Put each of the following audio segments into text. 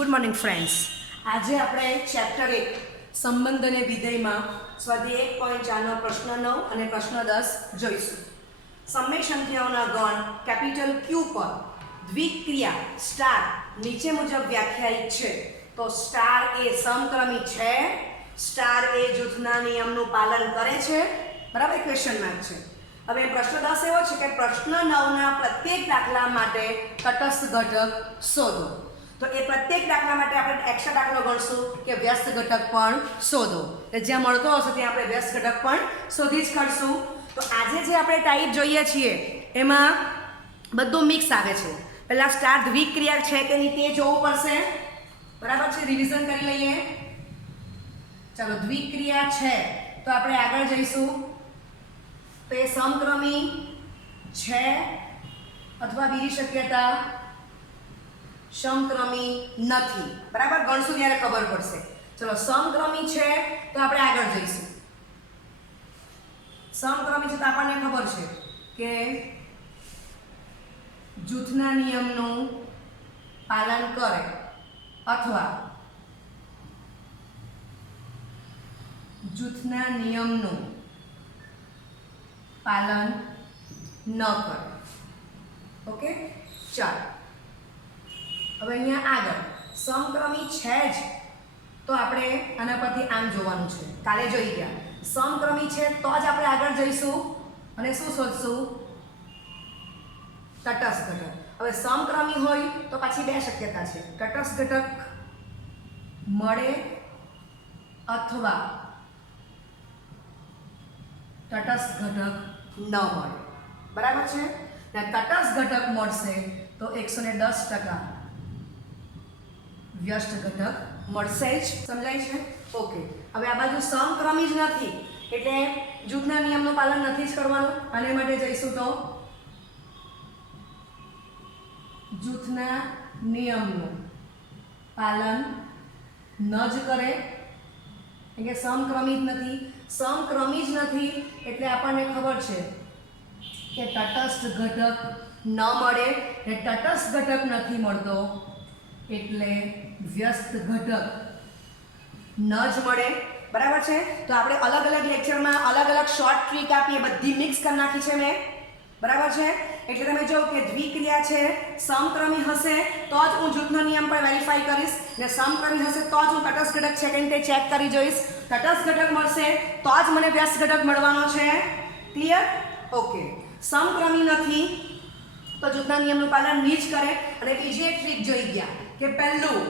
Good morning friends. આજે આપણે chapter 1 સંબંધ અને વિધેયમાં સ્વાધ્યાય 1.4નો પ્રશ્ન 9 અને પ્રશ્ન 10 જોઈશું. સમય સંખ્યાઓના ગણ કેપિટલ Q પર દ્વિક્રિયા સ્ટાર નીચે મુજબ વ્યાખ્યાયિત છે. તો સ્ટાર એ સમક્રમી છે, સ્ટાર એ જૂથના નિયમનું પાલન કરે છે, બરાબર? ક્વેશ્ચન માર્ક છે. હવે પ્રશ્ન 10 એવો છે કે પ્રશ્ન 9ના પ્રત્યેક દાખલા માટે તટસ્થ ઘટક શોધો. તો એ પ્રત્યેક દાખલા માટે આપણે એક્સ્ટ્રા દાખલો ગણશું કે વ્યસ્ત ઘટક પણ શોધો. એટલે જ્યાં મળતો હશે ત્યાં આપણે વ્યસ્ત ઘટક પણ શોધી જ કાઢશું. તો આજે જે આપણે ટાઈપ જોઈએ છીએ એમાં બધું મિક્સ આવે છે. પહેલા સ્ટાર દ્વિક્રિયા છે કે નહીં તે જોવું પડશે, બરાબર છે? રિવિઝન કરી લઈએ. ચાલો, દ્વિક્રિયા છે તો આપણે આગળ જઈશું. તો એ સમક્રમી છે અથવા બીજી શક્યતા સમક્રમી નથી, બરાબર? ગણશું ત્યારે ખબર પડશે. ચલો, સમક્રમી છે તો આપણે આગળ જઈશું. સમક્રમી છે તો આપણને ખબર છે કે જૂથના નિયમનું પાલન કરે અથવા જૂથના નિયમનું પાલન ન કરે. ઓકે, ચાલો હવે અહીંયા આગળ સમક્રમી છે જ તો આપણે આના પરથી આમ જોવાનું છે. કાલે જોઈ ગયા સમક્રમી છે તો જ આપણે આગળ જઈશું અને શું શોધશું? તટસ્થ ઘટક. હવે સમક્રમી હોય તો પાછી બે શક્યતા છે, તટસ્થ ઘટક મળે અથવા તટસ્થ ઘટક ન મળે, બરાબર છે? ને તટસ્થ ઘટક મળશે તો 110% વ્યસ્ત ઘટક મળશે જ. સમજાય છે? ઓકે. હવે આ બાજુ સમક્રમી જ નથી એટલે જૂથના નિયમનું પાલન નથી જ કરવાનું. આને માટે જઈશું તો જૂથના નિયમનું પાલન ન જ કરે એટલે સમક્રમી જ નથી. સમક્રમી જ નથી એટલે આપણને ખબર છે કે તટસ્થ ઘટક ન મળે, ને તટસ્થ ઘટક નથી મળતો એટલે વ્યસ્ત ઘટક ન જ મળે, બરાબર છે? તો આપણે અલગ અલગ લેક્ચરમાં અલગ અલગ શોર્ટ ટ્રીક આપીએ, બધી મિક્સ કરી નાખી છે મેં, બરાબર છે? એટલે તમે જો કે દ્વિક્રિયા છે, સમક્રમી હશે તો જ હું જૂથનો નિયમ પણ વેરીફાઈ કરીશ, ને સમક્રમી હશે તો જ હું તટસ્થ ઘટક છે કે તે ચેક કરી જોઈશ. તટસ્થ ઘટક મળશે તો જ મને વ્યસ્ત ઘટક મળવાનો છે. ક્લિયર? ઓકે. સમક્રમી નથી તો જૂથના નિયમનું પાલન નહીં જ કરે. અને બીજી એક ટ્રીક જોઈ ગયા કે પહેલું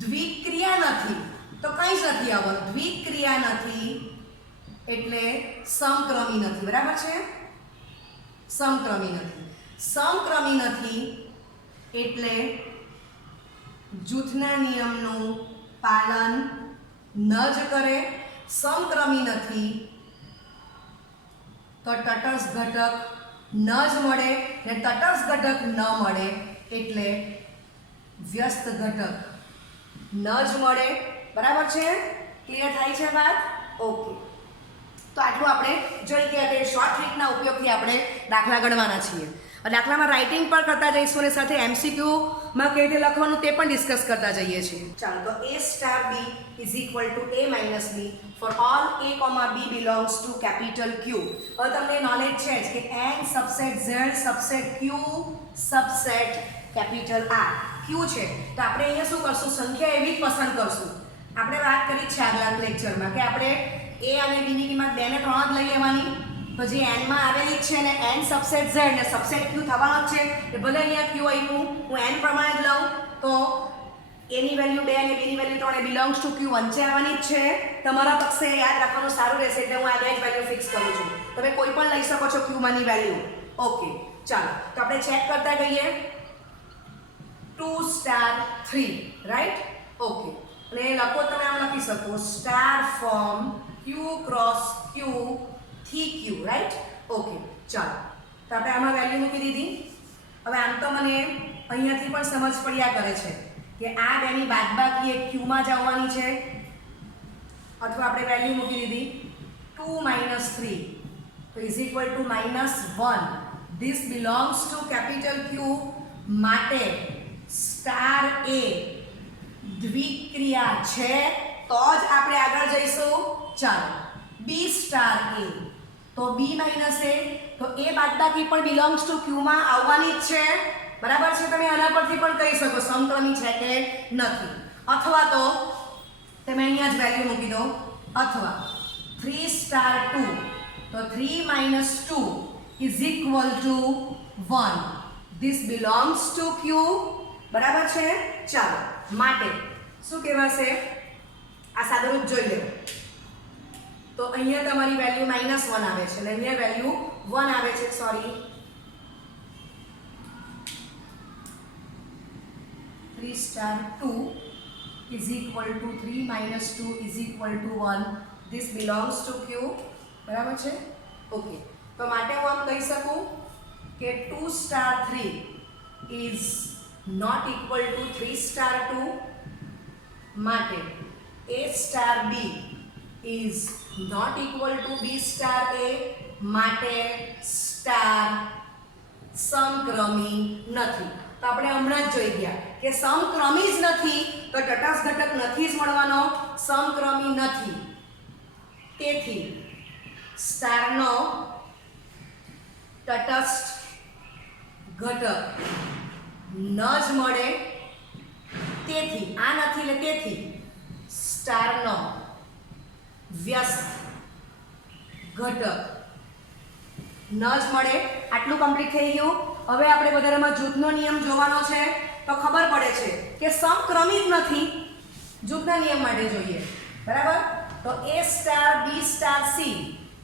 દ્વિક્રિયા નથી તો કંઈ જ નથી આવવાનું. દ્વિક્રિયા નથી એટલે સમક્રમી નથી, બરાબર છે? સમક્રમી નથી. સમક્રમી નથી એટલે જૂથના નિયમનું પાલન ન જ કરે. સમક્રમી નથી તો તટસ્થ ઘટક ન જ મળે, ને તટસ્થ ઘટક ન મળે એટલે વ્યસ્ત ઘટક ન જ મળે, બરાબર છે? ક્લિયર થાય છે વાત? ઓકે. તો આટલું આપણે જોઈ ગયા કે શોર્ટ ટ્રીકના ઉપયોગથી આપણે દાખલા ગણવાના છીએ. દાખલામાં રાઇટિંગ પણ કરતા જઈશું અને સાથે MCQમાં કેવી રીતે લખવાનું તે પણ ડિસ્કસ કરતા જઈએ છીએ. ચાલો, તો A star B is equal to A minus B for all A, B belongs to capital Q. હવે તમને નોલેજ છે જ કે N subset Z subset Q subset capital R. Q છે તો આપણે અહીંયા શું કરશું? સંખ્યા એવી જ પસંદ કરશું. આપણે વાત કરી છે આગલા લેક્ચરમાં કે આપણે A અને B ની કિંમત 2 ને 3 જ લઈ લેવાની. તો જે n માં આવેલી છે ને n સબસેટ z ને સબસેટ q થવાનો જ છે. એ ભલે અહીંયા q આપ્યું હું n પ્રમાણે જ લઉં તો a ની વેલ્યુ 2 અને b ની value 3 A belongs to q વચ્ચે આવવાની જ છે. તમારા પક્ષે યાદ રાખવાનું સારું રહેશે એટલે હું આ બે જ વેલ્યુ ફિક્સ કરું છું. તમે કોઈ પણ લઈ શકો છો q માંની વેલ્યુ. ઓકે, ચાલો તો આપણે ચેક કરતા ગઈએ. 2 સ્ટાર 3, રાઈટ? ઓકે. અને લખો તમે આમ લખી શકો star form q cross q થી q, રાઈટ? ઓકે, ચાલો તો આપણે આમાં વેલ્યુ મૂકી દીધી. હવે આમ તો મને અહીંયાથી પણ સમજ પડ્યા કરે છે કે આ બેની બાદબાકી એ q માં જ આવવાની છે, અથવા આપણે વેલ્યુ મૂકી દીધી 2 minus 3 તો is equal to -1. This belongs two capital Q માટે સ્ટાર A દ્વિક્રિયા છે તો જ આપણે આગળ જઈશું. ચાલો બી સ્ટાર એ, તો બી માઇનસ એ, તો એ બાદબાકી પણ બિલોંગ્સ ટુ ક્યુ માં આવવાની જ છે. બરાબર છે. તમે આના પરથી પણ કહી શકો સમક્રમી છે કે નથી. અથવા તો તમે અહીંયા જ વેલ્યુ મૂકી દો, અથવા 3 સ્ટાર 2, તો 3 minus 2 is equal to 1. This belongs to Q. બરાબર છે. ચાલો માટે શું કહેવાશે? આ સાદુરૂપ જોઈ લો. તો અહીંયા તમારી વેલ્યુ -1 આવે છે અને અહીંયા વેલ્યુ 1 આવે છે. Sorry, 3 star 2 is equal to 3 minus 2 is equal to 1. This belongs to Q. બરાબર છે. ઓકે, તો માટે હું આમ કહી શકું કે 2 star 3 is not equal to 3 star 2. માટે A star B is not equal to B star A. માટે સ્ટાર સમક્રમી નથી. તો આપણે હમણાં જ જોઈ ગયા કે સમક્રમી જ નથી તો તટસ્થ ઘટક નથી જ મળવાનો. સમક્રમી નથી, તેથી સ્ટારનો તટસ્થ ઘટક ન જ મળે. તેથી આ નથી એટલે તેથી સ્ટારનો વ્યસ્ત ઘટક ન જ મળે. આટલું કમ્પ્લીટ થઈ ગયું. હવે આપણે વધારેમાં જૂથનો નિયમ જોવાનો છે તો ખબર પડે છે કે સમક્રમિક નથી. જૂથના નિયમ માટે જોઈએ. બરાબર. તો A star B star C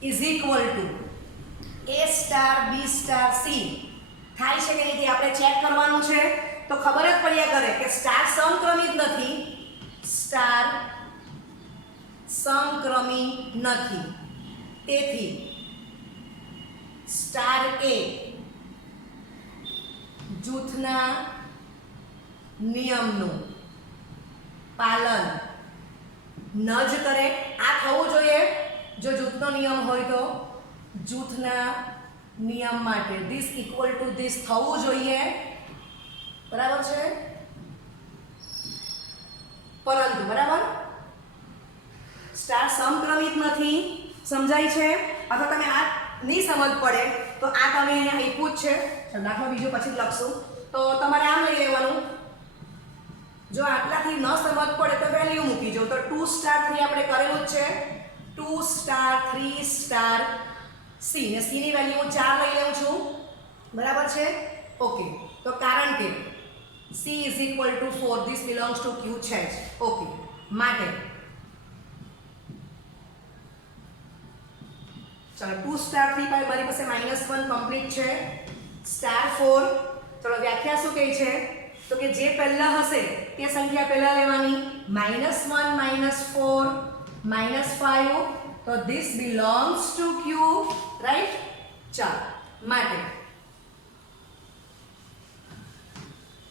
is equal to A star B star C થાય છે કે નહીં આપણે ચેક કરવાનું છે. તો ખબર જ પડ્યા કરે કે સ્ટાર સમક્રમિક નથી. સ્ટાર સમક્રમી નથી, તેથી સ્ટાર A જૂથના નિયમનું પાલન ન જ કરે. આ થવું જોઈએ. જો જૂથનો નિયમ હોય તો જૂથના નિયમ માટે ધીસ ઇક્વલ ટુ ધીસ થવું જોઈએ. બરાબર છે. પરંતુ બરાબર સ્ટાર સમક્રમિક નથી. સમજાય છે? અથવા તમે આ નહીં સમજ પડે તો આ તમે અહીંયા આપ્યું જ છે. દાખલો બીજો પછી જ લખશું. તો તમારે આમ લઈ લેવાનું. જો આટલાથી ન સમજ પડે તો વેલ્યુ મૂકી જો. તો 2 સ્ટાર 3 આપણે કરેલું જ છે. 2 સ્ટાર 3 સ્ટાર C ને C ની વેલ્યુ હું 4 લઈ લઉં છું. બરાબર છે. ઓકે, તો કારણ કે C is equal to 4, this belongs to Q છે જ. ઓકે, માટે ચલો 2 સ્ટાર 3 પર મારી પાસે -1 કમ્પ્લીટ છે. સ્ટાર 4, ચલો વ્યાખ્યા શું કહે છે? તો કે જે પહેલા હશે તે સંખ્યા પહેલા લેવાની. -1 -4 -5, તો this belongs to Q, right. ચાલો માટે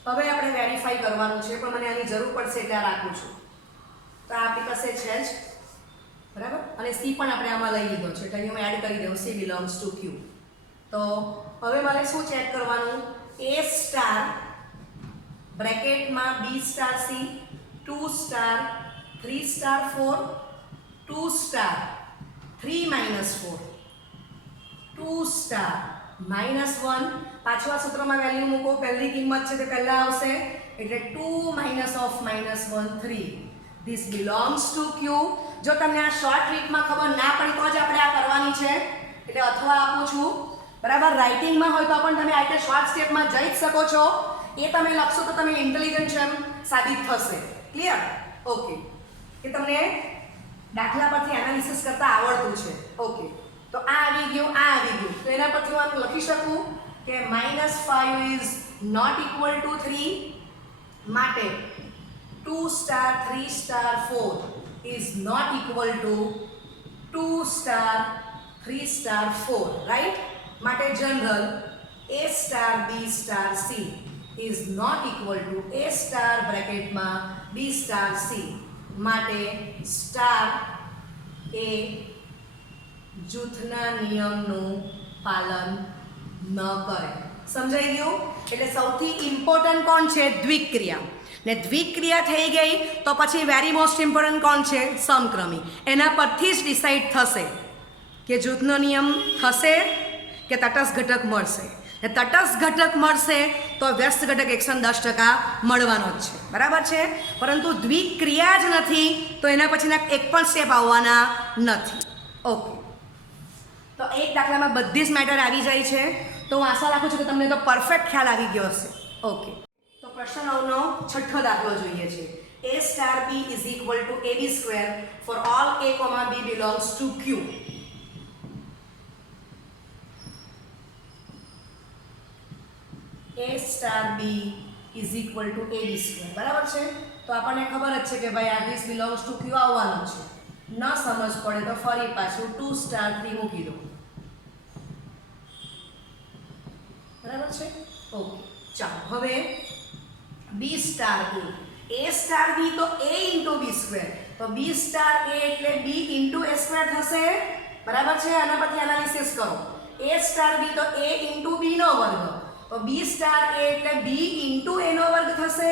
હવે આપણે વેરીફાઈ કરવાનું છે, પણ મને આની જરૂર પડશે એટલે આ રાખું છું. તો આ આપણી પાસે છે જ. બરાબર. અને C પણ આપણે આમાં લઈ લીધો છે એટલે અહીં હું એડ કરી દઉં C belongs to Q. તો હવે મારે શું ચેક કરવાનું? A સ્ટાર બ્રેકેટમાં B star C, 2 star 3 star 4, 2 star 3 -4, 2 star -1. પાછું આ સૂત્રમાં વેલ્યુ મૂકો. પહેલી કિંમત છે તે પહેલા આવશે એટલે 2 -1 3. This belongs to Q. જો તમને આ શોર્ટ ટ્રીકમાં ખબર ના પડી તો જ આપણે આ કરવાની છે એટલે અથવા આપું છું. બરાબર. રાઇટિંગમાં હોય તો પણ તમે આ રીતે શોર્ટ સ્ટેપમાં જઈ જ શકો છો. એ તમે લખશો તો તમે ઇન્ટેલિજન્ટ છે એમ સાબિત થશે. ક્લિયર? ઓકે, કે તમને દાખલા પરથી એનાલિસિસ કરતા આવડતું છે. ઓકે, તો આ આવી ગયું, આ આવી ગયું. તો એના પરથી હું લખી શકું કે -5 ઇઝ નોટ ઇક્વલ ટુ 3. માટે 2 star 3 star 4 is not equal to 2 star 3 star 4, right. માટે general A star B star C is not equal to A star બ્રેકેટમાં B સ્ટાર C. માટે સ્ટાર એ જૂથના નિયમનું પાલન ન કરે. સમજાઈ ગયું? એટલે સૌથી ઇમ્પોર્ટન્ટ કોણ છે? દ્વિક્રિયા. ને દ્વિક્રિયા થઈ ગઈ તો પછી વેરી મોસ્ટ ઇમ્પોર્ટન્ટ કોણ છે? સમક્રમી. એના પરથી જ ડિસાઇડ થશે કે જૂથનો નિયમ થશે કે તટસ્થ ઘટક મળશે. ને તટસ્થ ઘટક મળશે તો વ્યસ્ત ઘટક 110% મળવાનો જ છે, બરાબર છે. પરંતુ દ્વિક્રિયા જ નથી તો એના પછીના એક પણ સ્ટેપ આવવાના નથી. ઓકે, તો એક દાખલામાં બધી જ મેટર આવી જાય છે. તો હું આશા રાખું છું કે તમને તો પરફેક્ટ ખ્યાલ આવી ગયો હશે. ઓકે, તો પ્રશ્ન 9નો છઠ્ઠો દાખલો જોઈએ છે. A star B is equal to AB square for all A, B belongs to Q. A star B is equal to AB square, બરાબર છે. તો આપણને ખબર જ છે કે ભાઈ આ this belongs to Q આવવાનું છે. ન સમજ પડે તો ફરી પાછું 2 star 3 મૂકી દો, બરાબર છે. ઓકે, ચાલો હવે B star A star B તો A into B square, તો B star A એટલે B into A square થશે, બરાબર છે. આના પરથી એનાલિસિસ કરો. A star B તો A into B નો વર્ગ, તો B star A એટલે B into A નો વર્ગ થશે.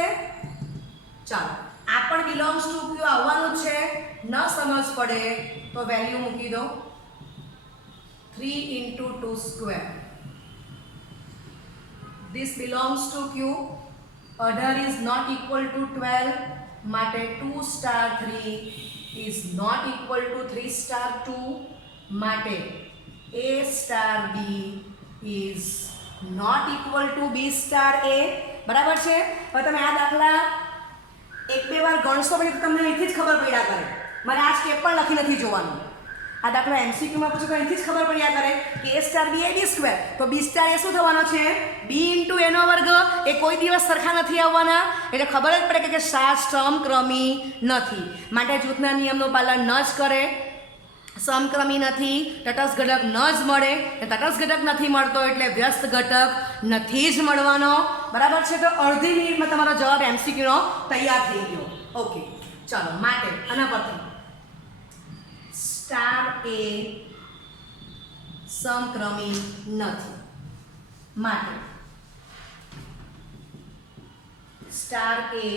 ચાલો આ પણ belongs to Q આવવાનું છે. ન સમજ પડે તો વેલ્યુ મૂકી દો 3 into 2 square. This belongs to Q. 18 is not equal to 12, માટે 2 star 3 is not equal to 3 star 2, માટે A star B is not equal to B star A, બરાબર છે. હવે તમે આ દાખલા એક બે વાર ગણશો પછી તમને અહીંથી જ ખબર પડ્યા કરે. મારે આ સ્ટેપ પણ લખી નથી જોવાનું. આ દાખલો એમસીક્યુમાં પૂછો તો અહીંથી જ ખબર પડ્યા કરે કે A star B A B square, તો B સ્ટાર એ શું થવાનો છે? B ઇન્ટુ એનો વર્ગ. એ કોઈ દિવસ સરખા નથી આવવાના, એટલે ખબર જ પડે કે સ્ટાર સમક્રમી નથી, માટે જૂથના નિયમનું પાલન ન જ કરે. સમક્રમી નથી, તટસ્થ ઘટક ન જ મળે. તટસ્થ ઘટક નથી મળતો એટલે વ્યસ્ત ઘટક નથી જ મળવાનો, બરાબર છે. તો અડધી મિનિટમાં તમારો જવાબ એમસીક્યુનો તૈયાર થઈ ગયો. ઓકે, ચાલો માટે આના પરથી સ્ટાર એ સમક્રમી નથી, માટે સ્ટાર એ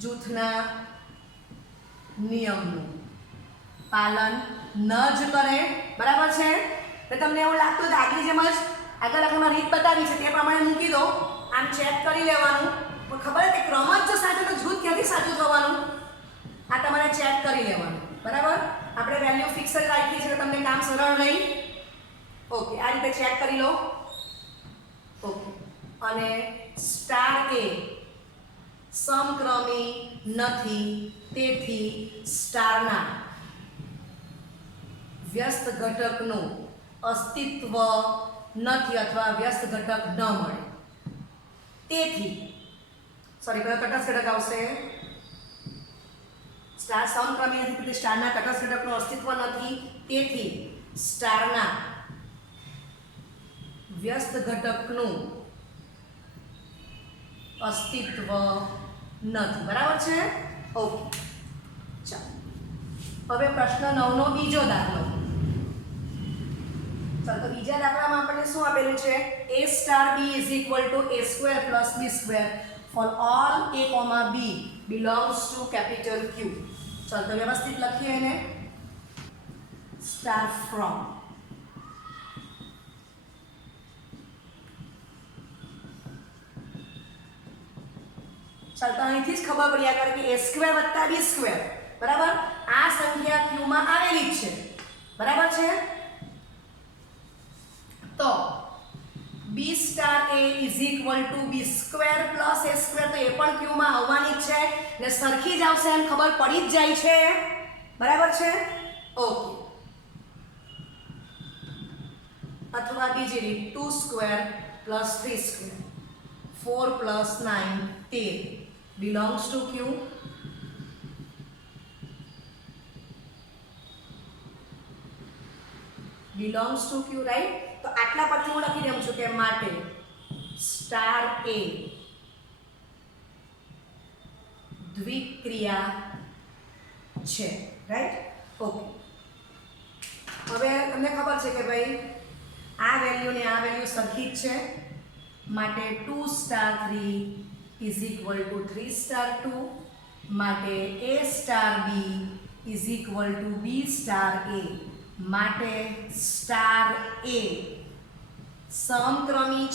જૂથના નિયમનું પાલન ન જ કરે, બરાબર છે. તો તમને એવું લાગતું કે આગળ જેમ જ આગળ આપણે રીત બતાવી છે તે પ્રમાણે મૂકી દો, આમ ચેક કરી લેવાનું. પણ ખબર છે કે ક્રમ જ જો સાચો તો જૂથ ક્યાંથી સાચું થવાનું? આ તમારે ચેક કરી લેવાનું, બરાબર. આપણે વેલ્યુ ફિક્સ જ રાખી છે તો તમને કામ સરળ નહીં. ઓકે, આ રીતે ચેક કરી લો. ઓકે, અને સ્ટાર એ સમક્રમી નથી, તેથી સ્ટારના વ્યસ્ત ઘટકનું અસ્તિત્વ નથી અથવા વ્યસ્ત ઘટક ન મળે. તેથી સોરી, કયો તટસ્થ ઘટક આવશે? સ્ટાર સમક્રમી નથી તેથી સ્ટારના તટસ્થ ઘટકનું અસ્તિત્વ નથી, તેથી સ્ટારના વ્યસ્ત ઘટકનું અસ્તિત્વ નથી, બરાબર છે. ઓકે, ચાલો હવે પ્રશ્ન 9નો બીજો દાખલો. ચાલો, તો બીજા દાખલામાં આપણને શું આપેલું છે? A star B is equal to A square plus B square for all A, B belongs to capital Q. ચાલો તો વ્યવસ્થિત લખીએ એને. સ્ટાર ફ્રોમ ચાલો તો અહીંથી જ ખબર પડ્યા કરે કે A સ્ક્વેર વત્તા B સ્ક્વેર, બરાબર. આ સંખ્યા Q માં આવેલી જ છે, બરાબર છે. તો B star A is equal to B square plus A square, તો એ પણ Q માં આવવાની જ છે ને સરખી જ આવશે એમ ખબર પડી જ જાય છે, બરાબર છે. ઓકે, અથવા બીજી રીત 2 square plus 3 square 4 plus 9 13 belongs to Q. belongs to Q, right? તો આટલા પરથી હું લખી દઉં છું કે માટે સ્ટાર A દ્વિક્રિયા છે, રાઈટ. ઓકે, હવે તમને ખબર છે કે ભાઈ આ વેલ્યુ ને આ વેલ્યુ સરખી જ છે, માટે 2 star 3 is equal two 3 star 2 માટે A star B is equal to B star A માટે સ્ટાર A સમક્રમી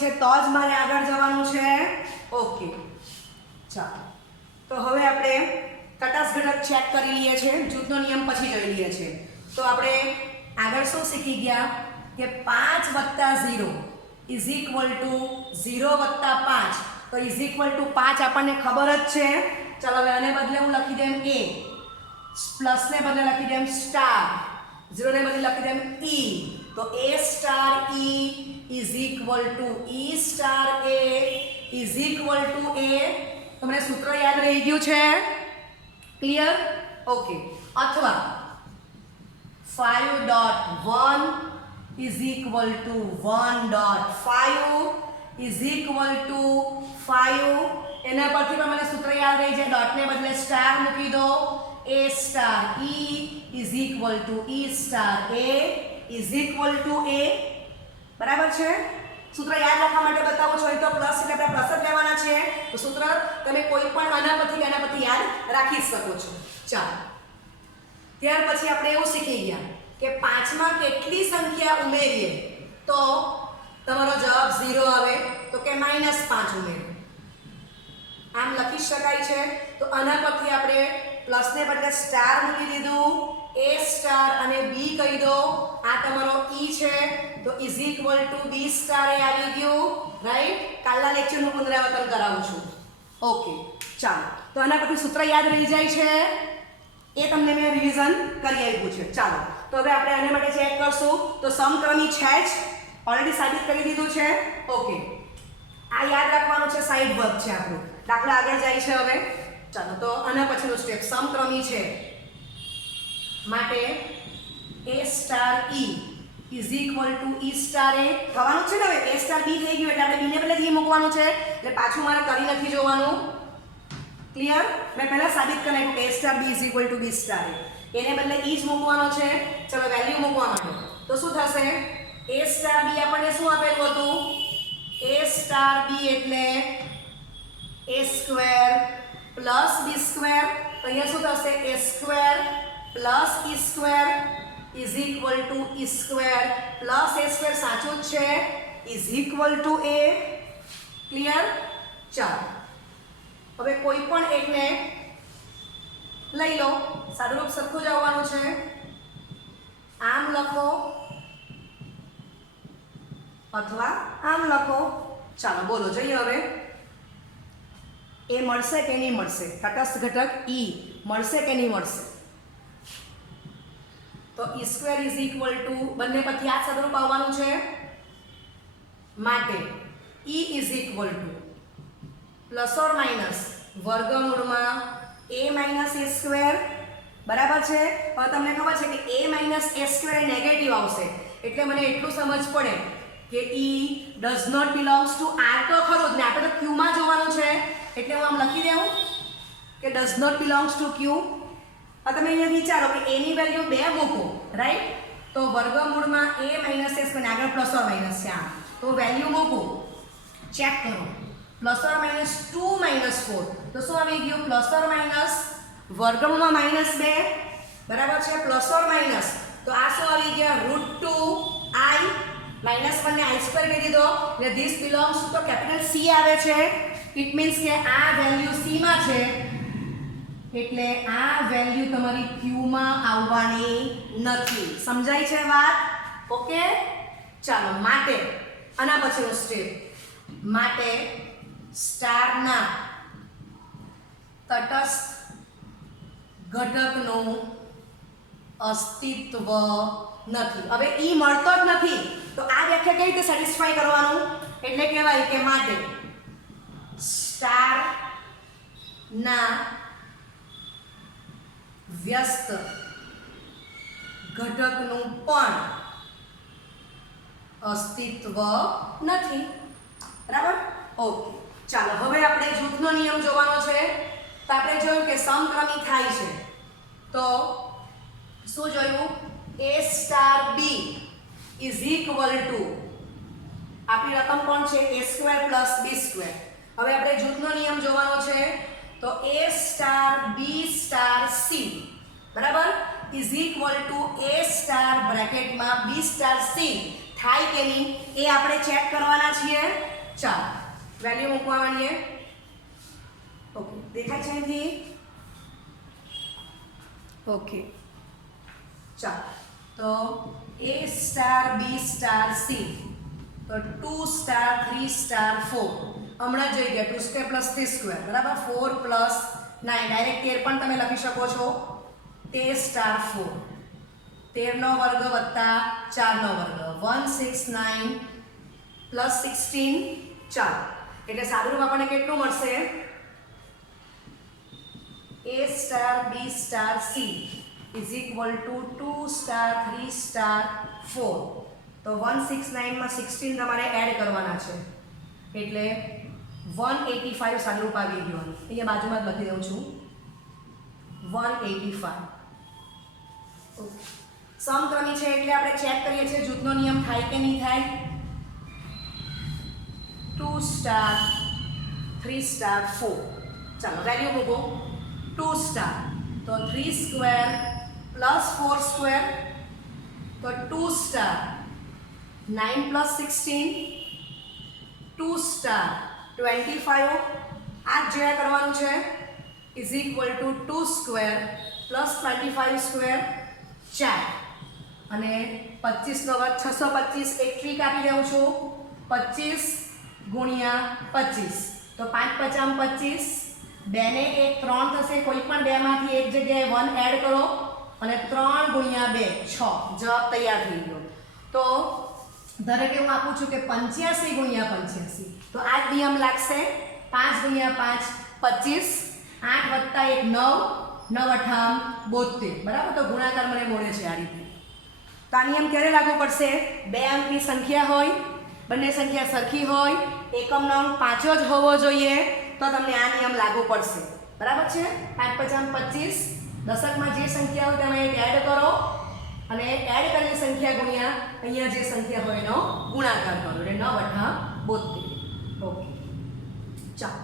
છે તો જ મારે આગળ જવાનું છે. ઓકે ચાલો તો હવે આપણે તટસ્થ ઘટક ચેક કરી લઈએ છીએ, જૂથનો નિયમ પછી જોઈ લઈએ છીએ. તો આપણે આગળ શું શીખી ગયા કે 5 + 0 ઇઝ ઇક્વલ ટુ 0 + 5 તો ઇઝ ઇક્વલ ટુ 5 આપણને ખબર જ છે. ચાલો હવે આને બદલે હું લખી દેમ A, પ્લસને બદલે લખી દેમ સ્ટાર, 0 ને બદલે લખી દેમ E, તો A star E is equal two E star A is equal to A. તમને સૂત્ર યાદ રહી ગયું છે? ક્લિયર? ઓકે. અથવા 5.1 is equal two 1.5 is equal two 5. એના પરથી પણ મને સૂત્ર યાદ રહી જાય, ડોટને બદલે સ્ટાર મૂકી દો. A star E is equal two E star A is equal to A. બરાબર છે? સૂત્ર યાદ રાખવા માટે બતાવું છું, તો પ્લસ એટલે આપણે પ્લસ જ લેવાના છે. તો સૂત્ર તમે કોઈ પણ આના પરથી યાદ રાખી શકો છો. ચાલો ત્યાર પછી આપણે એવું શીખી ગયા કે 5 માં કેટલી સંખ્યા ઉમેરીએ તો તમારો જવાબ 0 આવે, તો કે -5 ઉમેરો. આમ લખી શકાય છે. તો આના પરથી આપણે પ્લસને બદલે સ્ટાર મૂકી દીધું, A સ્ટાર અને B કહી દો. આ તમારો E છે તો is equal to B star એ આવી ગયું. રાઈટ? કાલના લેક્ચરનું પુનરાવર્તન કરાવું છું. ઓકે ચાલો તો આના પરથી સૂત્ર યાદ રહી જાય છે, એ તમને મેં રિવિઝન કરી આપ્યું છે. ચાલો તો હવે આપણે આને માટે ચેક કરશું. તો સમક્રમી છે જ, ઓલરેડી સાબિત કરી દીધું છે. ઓકે આ યાદ રાખવાનું છે, સાઈડ વર્ક છે આપણું. દાખલો આગળ જાય છે હવે. ચાલો તો આના પછીનું સ્ટેપ સમક્રમી છે માટે A star E is equal two E star A થવાનું છે ને. હવે A સ્ટાર B થઈ ગયું એટલે આપણે B ને બદલે જ મૂકવાનું છે, એટલે પાછું મારે કરી નથી જોવાનું. ક્લિયર? મેં પહેલા સાબિત કરી નાખ્યું કે A star B is equal to B star A, એને બદલે E જ મૂકવાનો છે. ચલો વેલ્યુ મૂકવા માટે તો શું થશે? A સ્ટાર B આપણને શું આપેલું હતું? A સ્ટાર B એટલે A square plus B square. તો અહીંયા શું થશે? A square plus E square is equal two E square plus A square. સાચું જ છે, is equal to A. Clear? ચાલો હવે કોઈ પણ એકને લઈ લો, સાદુરૂપ સરખું જ આવવાનું છે. આમ લખો અથવા આમ લખો. ચાલો બોલો જોઈએ હવે. એ મળશે કે નહીં મળશે? તટસ્થ ઘટક E મળશે કે નહીં મળશે? તો E square is equal to બંને પરથી આ સદરૂપ આવવાનું છે માટે E is equal to plus or minus વર્ગમૂળમાં A માઇનસ A સ્ક્વેર. બરાબર છે? હવે તમને ખબર છે કે A માઇનસ A સ્ક્વેર એ નેગેટિવ આવશે, એટલે મને એટલું સમજ પડે કે E does not belongs to R તો ખરું જ ને, આપણે તો Q માં જોવાનું છે, એટલે હું આમ લખી દઉં કે does not belongs to Q. હવે તમે અહીંયા વિચારો કે A ની વેલ્યુ 2 મૂકો, રાઈટ? તો વર્ગમૂળમાં A માઇનસ A સ્ક્વેર આગળ પ્લસ ઓર માઇનસ છે, આમ તો વેલ્યુ મૂકું, ચેક કરો. પ્લસ ઓર માઇનસ 2 માઇનસ 4 તો શું આવી ગયું? પ્લસ ઓર માઇનસ વર્ગમૂળમાં -2 બરાબર છે, પ્લસ ઓર માઇનસ. તો આ શું આવી ગયા? √2i -1 ને i સ્ક્વેર કરી દીધો, એટલે this belongs two capital C આવે છે. ઇટ મીન્સ કે આ વેલ્યુ C માં છે, એટલે આ વેલ્યુ તમારી Q માં આવવાની નથી. સમજાય છે વાત? ઓકે ચાલો માટે આના પછીનો સ્ટેપ માટે સ્ટારના તટસ્થ ઘટકનું અસ્તિત્વ નથી. હવે E મળતો જ નથી તો આ વ્યાખ્યા કઈ રીતે સેટિસ્ફાઈ કરવાનું? એટલે કહેવાય કે માટે સ્ટારના વ્યસ્ત ઘટકનું પણ અસ્તિત્વ નથી. બરાબર? ઓકે ચાલો હવે આપણે જૂથનો નિયમ જોવાનો છે. તો આપણે જોયું કે સમક્રમી થાય છે તો શું જોયું? A star B is equal to આપણી રકમ કોણ છે a square plus b square. હવે આપણે જૂથનો નિયમ જોવાનો છે તો a star b star c બરાબર is equal to a star બ્રેકેટમાં b સ્ટાર c થાય કે નહીં એ આપણે ચેક કરવાના છીએ. ચાલો વેલ્યુ મૂકવા માંડીએ. ઓકે દેખાય છે અહીંથી? ઓકે ચાલો તો a star b star c તો 2 સ્ટાર 3 સ્ટાર 4 હમણાં જોઈ ગયા 2 સ્ક્વેર પ્લસ 3 સ્ક્વેર બરાબર 4 પ્લસ 9 ડાયરેક્ટ 13 પણ તમે લખી શકો છો 13 સ્ટાર 4 13 નો વર્ગ વત્તા 4 નો વર્ગ 169 પ્લસ 16 ચાલો એટલે સાદુરૂપ આપણને કેટલું મળશે a star b star c is equal two 2 star 3 star 4 તો 169 માં 16 તમારે એડ કરવાના છે એટલે 185 સાદુરૂપ આવી ગયું. અહીંયા બાજુમાં જ લખી દઉં છું 185. ઓકે સમક્રમી છે એટલે આપણે ચેક કરીએ છીએ જૂથનો નિયમ થાય કે નહીં થાય. 2 સ્ટાર 3 સ્ટાર 4 ચાલો વેલ્યુ મૂકો 2 સ્ટાર તો 3 સ્ક્વેર પ્લસ 4 સ્ક્વેર તો 2 સ્ટાર 9 પ્લસ 16 2 સ્ટાર 25 આ જોયા કરવાનું છે is equal two 2 square plus 25 square 4 અને 25 નો વર્ગ 625 એક ટ્રીક આપી દઉં છું 25 ગુણ્યા 25 તો 5 50 25 2 ને 1 3 થશે કોઈ પણ બે માંથી એક જગ્યાએ 1 એડ કરો અને 3 ગુણ્યા 2 6 જવાબ તૈયાર થઈ ગયો. તો દરેકે હું આપું છું કે 85 ગુણ્યા 85 તો આ જ નિયમ લાગશે 5 ગુણ્યા 5 25 8 વત્તા 1 9 9 અઠામ 72 બરાબર. તો ગુણાકાર મને મળે છે આ રીતે. તો આ નિયમ ક્યારે લાગુ પડશે 2 અંકની સંખ્યા હોય બંને સંખ્યા સરખી હોય એકમનો અંક 5 જ હોવો જોઈએ તો તમને આ નિયમ લાગુ પડશે બરાબર છે. 5 50 25 દશકમાં જે સંખ્યા હોય તમે એડ કરો અને એડ કરેલી સંખ્યા ગુણ્યા અહીંયા જે સંખ્યા હોય એનો ગુણાકાર કરો એટલે 9 અઠામ 72. ઓકે ચાલો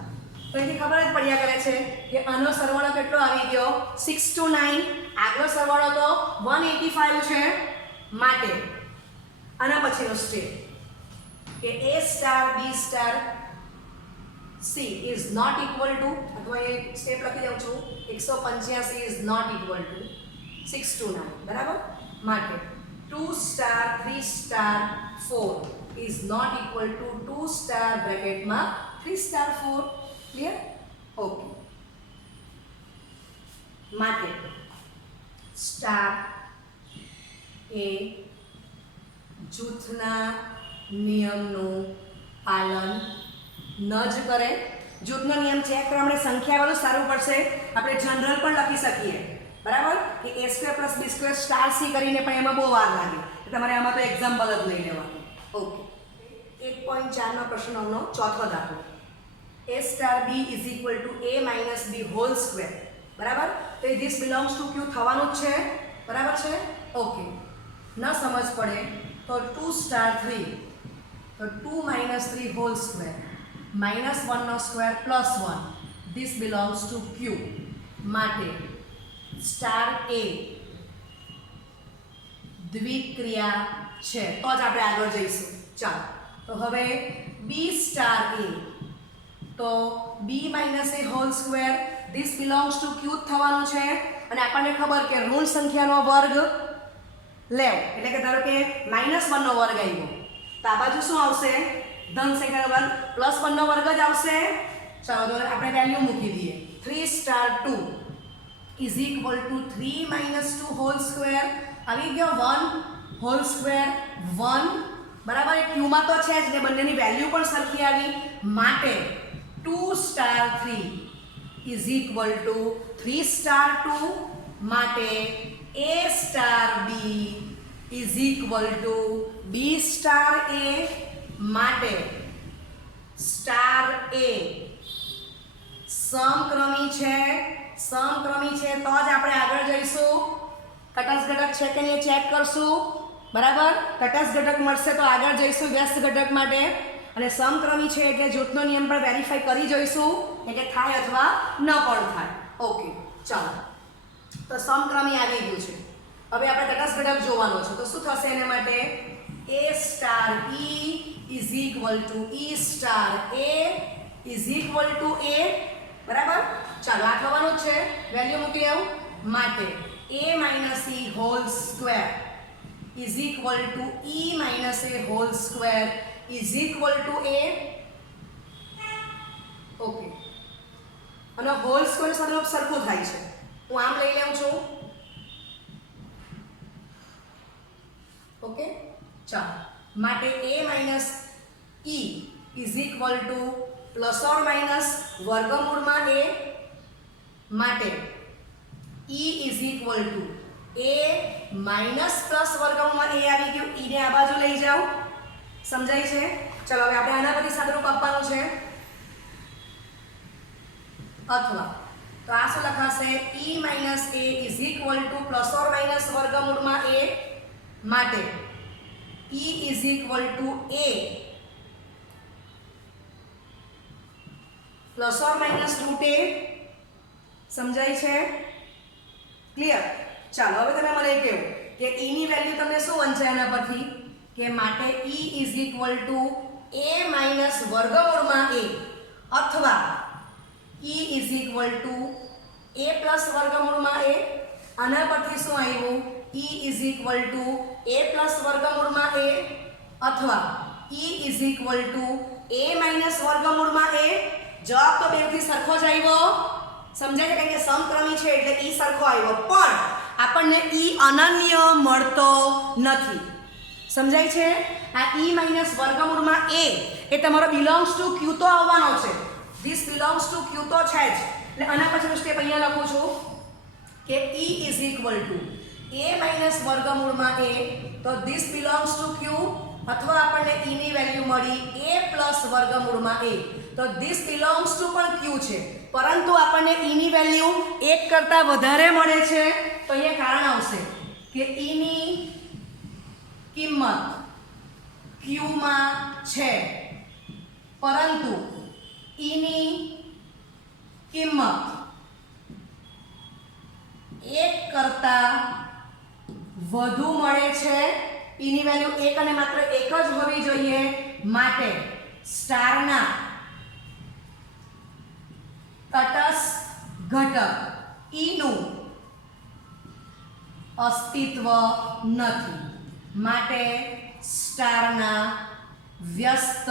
તો એની ખબર જ પડ્યા કરે છે કે આનો સરવાળો કેટલો આવી ગયો 6 to 9 આગલો સરવાળો તો 185 છે માટે આના પછીનો સ્ટેપ કે a star b star c is not equal to અથવા એ સ્ટેપ લખી દઉં છું 185 is not equal to 6 to 9 બરાબર માટે 2 star 3 star 4 is not equal to 2 star બ્રેકેટમાં 3 સ્ટાર 4 ક્લિયર. ઓકે માટે સ્ટાર એ જૂથના નિયમનું પાલન ન જ કરે. જૂથનો નિયમ ચેક કરવા માટે સંખ્યાવાળું સારું પડશે આપણે જનરલ પણ લખી શકીએ બરાબર કે a square plus b square star c કરીને પણ એમાં બહુ વાર લાગે તમારે આમાં તો એક્ઝામ્પલ જ લઈ લેવાનું. ઓકે 1.4 પ્રશ્નનો ચોથો દાખલો a star b is equal to a minus b whole square બરાબર. તો એ ધીસ બિલોંગ્સ ટુ ક્યુ થવાનું જ છે બરાબર છે. ઓકે ન સમજ પડે તો 2 સ્ટાર 3 તો 2 માઇનસ 3 હોલ સ્ક્વેર માઇનસ 1 નો square plus 1 this belongs to Q માટે સ્ટાર એ દ્વિક્રિયા છે તો જ આપણે આગળ જઈશું. ચાલો તો હવે બી સ્ટાર એ તો b minus a whole square this belongs to Q થવાનું છે અને આપણને ખબર કે ઋણ સંખ્યાનો વર્ગ લેવ એટલે કે ધારો કે -1 નો વર્ગ આવ્યો તો આ બાજુ શું આવશે ધન સંખ્યાનો વર્ગ +1 નો વર્ગ જ આવશે. ચાલો તો આપણે વેલ્યુ મૂકી દઈએ 3 star 2 is equal to 3 minus 2 whole square આવી ગયો 1 whole square 1 બરાબર. એ ક્યુમાં તો છે જ ને બંનેની વેલ્યુ પણ સરખી આવી માટે 2 star 3 is equal to 3 star 2 માટે a star b is equal to b star a માટે સ્ટાર a સમક્રમી છે તો જ આપણે આગળ જઈશું. તટસ્થ ઘટક છે કે નહીં ચેક કરશું. બરાબર. તટસ્થ ઘટક મળશે તો આગળ જઈશું વ્યસ્ત ઘટક માટે, અને સમક્રમી છે એટલે જૂથનો નિયમ પણ વેરીફાઈ કરી જોઈશું એટલે થાય અથવા ન પણ થાય. ઓકે ચાલો, તો સમક્રમી આવી ગયું છે. હવે આપણે તટસ્થ ઘટક જોવાનો છે, તો શું થશે એના માટે? a star e is equal two e star a is equal to a. બરાબર. ચાલો આ થવાનું જ છે, વેલ્યુ મૂકી આવું. માટે a minus e whole square is equal two e minus a whole square is equal to a. Okay, અને હોલ સ્ક્વેર સાથે સરખું થાય છે. હું આમ લઈ લઉં છું. ઓકે ચાલો, માટે a minus e is equal to plus or minus વર્ગમૂળમાં a. માટે e is equal to a minus plus વર્ગમૂળમાં a આવી ગયું. e ને આ બાજુ લઈ જાઓ. સમજાય છે? ચલો હવે આપણે આના પરથી સાદુરૂપ આપવાનું છે. અથવા તો આ શું લખાશે? e minus a is equal to plus or minus વર્ગમૂળમાં a. માટે e is equal to a plus or minus route a. સમજાય છે? ક્લિયર? ચાલો હવે તમે મને કહો કે e ની વેલ્યુ તમને શું વંચાય એના પરથી? કે માટે e is equal to a minus વર્ગમૂળમાં a, અથવા e is equal to a plus વર્ગમૂળમાં a. આના પરથી શું આવ્યું? e is equal to a plus વર્ગમૂળમાં a, અથવા e is equal to a minus વર્ગમૂળમાં a. જવાબ તો બેવથી સરખો જ આવ્યો. સમજાય છે? કારણ કે સમક્રમી છે એટલે e સરખો આવ્યો, પણ આપણને e અનન્ય મળતો નથી. સમજાય છે? આ e માઇનસ વર્ગમૂળમાં a એ તમારો બિલોંગ્સ ટુ q તો આવવાનો છે. ધીસ બિલોંગ્સ ટુ q તો છે જ. એટલે આના પછીનું સ્ટેપ અહીંયા લખું છું કે e is equal to a minus વર્ગમૂળમાં a, તો ધીસ બિલોંગ્સ ટુ q. અથવા આપણને e ની વેલ્યુ મળી a પ્લસ વર્ગમૂળમાં a, તો ધીસ બિલોંગ્સ ટુ પણ q છે. પરંતુ આપણને e ની વેલ્યુ 1 કરતાં વધારે મળે છે, તો અહીંયા કારણ આવશે કે e ની કિંમત q માં છે, પરંતુ e ની કિંમત 1 કરતાં વધુ મળે છે. e ની વેલ્યુ 1 અને માત્ર 1 જ હોવી જોઈએ. માટે સ્ટારના તટસ્થ ઘટક e નું અસ્તિત્વ નથી. માટે સ્ટારના વ્યસ્ત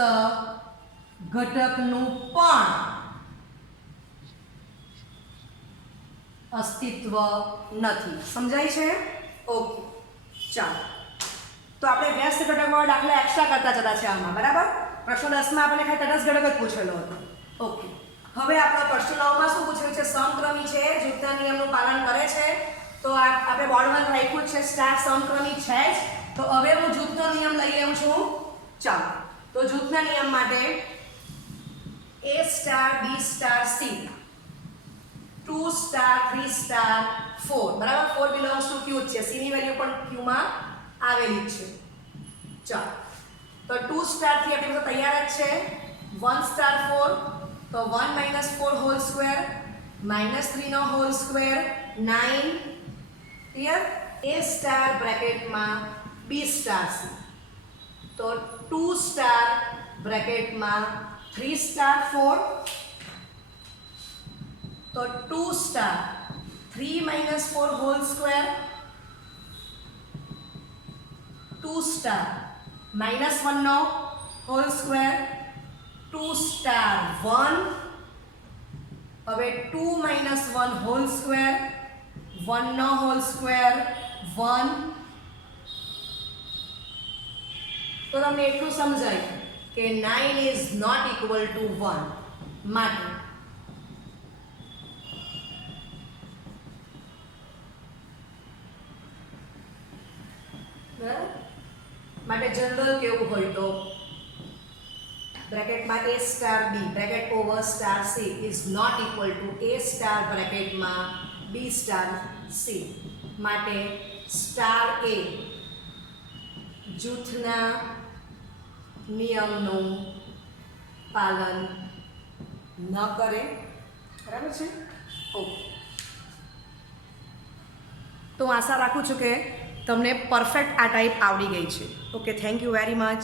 ઘટકનું પણ અસ્તિત્વ નથી. સમજાય છે? ઓકે ચાલો, તો આપણે વ્યસ્ત ઘટકમાં દાખલા એક્સ્ટ્રા કરતા જતા છે આમાં. બરાબર. પ્રશ્ન 10 માં આપણે ખાલી તટસ્થ ઘટક જ પૂછેલો હતો. ઓકે, હવે આપણો પ્રશ્ન 9 માં શું પૂછ્યું છે? સમક્રમી છે, જૂથના નિયમનું પાલન કરે છે. તો આપણે બોર્ડમાં રાખ્યું છે સ્ટાર સમક્રમી છે જ. તો હવે હું જૂથનો નિયમ લઈ લઉં છું. ચાલો, તો જૂથના નિયમ માટે a star b star c 2 star 3 star 4. બરાબર. 4 બિલોંગ્સ ટુ q છે. c ની વેલ્યુ પણ q માં આવેલી છે. ચાલો, તો 2 સ્ટાર 3 આપણી પાસે તૈયાર જ છે. 1 સ્ટાર 4, તો 1 માઇનસ 4 હોલ સ્ક્વેર માઇનસ 3 નો whole square 9. Clear? a star બ્રેકેટમાં b સ્ટાર c, તો 2 સ્ટાર બ્રેકેટમાં 3 સ્ટાર 4, તો 2 star 3 minus 4 whole square, 2 star minus 1 નો હોલ સ્ક્વેર, 2 સ્ટાર 1, હવે 2 માઇનસ 1 હોલ સ્ક્વેર, 1 નો હોલ સ્ક્વેર 1. તો તમને એટલું સમજાય કે 9 ઇઝ નોટ ઇક્વલ ટુ 1. માટે જનરલ કેવું હોય તો બ્રેકેટમાં a star b bracket over star c is not equal to a star બ્રેકેટમાં b સ્ટાર c. માટે સ્ટાર a જૂથના નિયમનું પાલન ન કરે. બરાબર છે? ઓકે. તો હું આશા રાખું છું કે તમને પરફેક્ટ આ ટાઈપ આવડી ગઈ છે. Okay, thank you very much.